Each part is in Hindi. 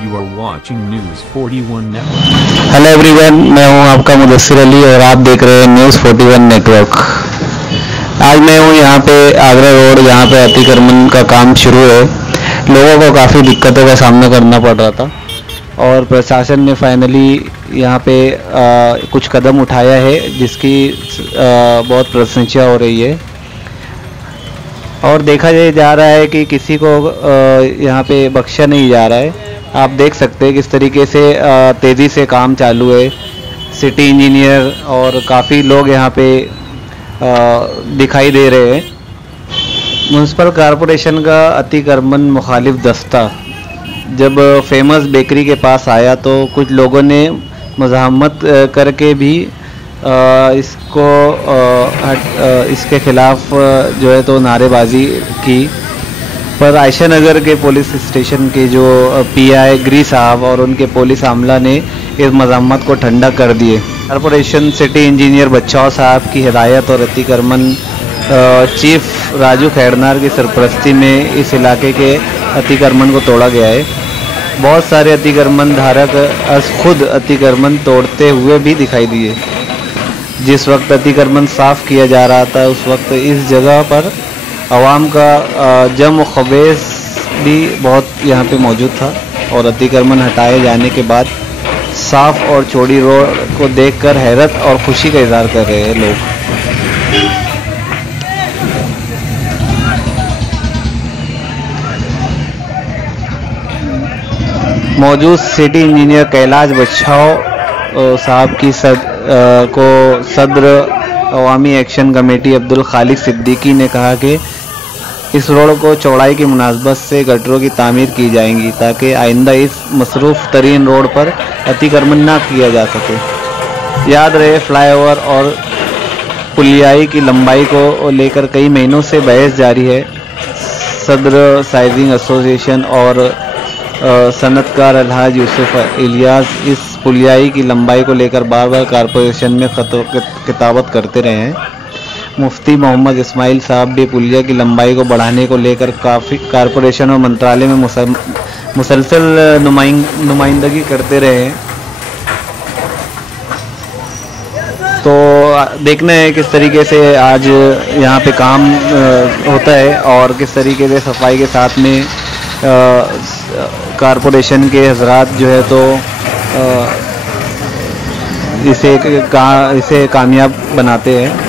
You are watching News 41 Network. Hello everyone, मैं हूं आपका मुदस्सिर अली और आप देख रहे हैं न्यूज़ 41 नेटवर्क। आज मैं हूं यहां पे आगरा रोड, यहां पे अतिक्रमण का काम शुरू है। लोगों को काफ़ी दिक्कतों का सामना करना पड़ रहा था और प्रशासन ने फाइनली यहां पे कुछ कदम उठाया है, जिसकी बहुत प्रशंसा हो रही है। और देखा जा रहा है कि किसी को यहाँ पे बख्शा नहीं जा रहा है। आप देख सकते हैं किस तरीके से तेज़ी से काम चालू है। सिटी इंजीनियर और काफ़ी लोग यहाँ पे दिखाई दे रहे हैं। म्यूनसिपल कॉरपोरेशन का अतिक्रमण मुखालिफ दस्ता जब फेमस बेकरी के पास आया तो कुछ लोगों ने मज़ाहमत करके भी इसके ख़िलाफ़ जो है तो नारेबाजी की, पर आयशा नगर के पुलिस स्टेशन के जो पीआई गिरी साहब और उनके पुलिस अमला ने इस मज़ाहमत को ठंडा कर दिए। कॉरपोरेशन सिटी इंजीनियर बच्चाओ साहब की हिदायत और अतिक्रमण चीफ राजू खैरनार की सरपरस्ती में इस इलाके के अतिक्रमण को तोड़ा गया है। बहुत सारे अतिक्रमण धारक खुद अतिक्रमण तोड़ते हुए भी दिखाई दिए। जिस वक्त अतिक्रमण साफ़ किया जा रहा था उस वक्त इस जगह पर आवाम का जम खबेस भी बहुत यहाँ पे मौजूद था और अतिक्रमण हटाए जाने के बाद साफ़ और चौड़ी रोड को देखकर हैरत और खुशी का इजहार कर रहे हैं लोग। मौजूद सिटी इंजीनियर कैलाश बच्चाओ साहब की सदर अवामी एक्शन कमेटी अब्दुल खालिक सिद्दीकी ने कहा कि इस रोड को चौड़ाई की मुनासबत से गटरों की तामीर की जाएंगी ताकि आइंदा इस मसरूफ़ तरीन रोड पर अतिक्रमण न किया जा सके। याद रहे, फ्लाईओवर और पुलियाई की लंबाई को लेकर कई महीनों से बहस जारी है। सदर साइजिंग एसोसिएशन और सनतकार अलहाज यूसुफ इलियास इस पुलियाई की लंबाई को लेकर बार बार कॉरपोरेशन में खिताबत करते रहे हैं। मुफ्ती मोहम्मद इस्माइल साहब भी पुलिया की लंबाई को बढ़ाने को लेकर काफ़ी कॉरपोरेशन और मंत्रालय में मुसलसल नुमाइंदगी करते रहे हैं। तो देखना है किस तरीके से आज यहाँ पे काम होता है और किस तरीके से सफाई के साथ में कॉरपोरेशन के हजरात जो है तो इसे कामयाब बनाते हैं।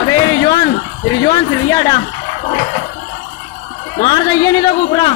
अबे रिजवान रिजवान सिरिया डा मार दइए नहीं तो ऊपरा।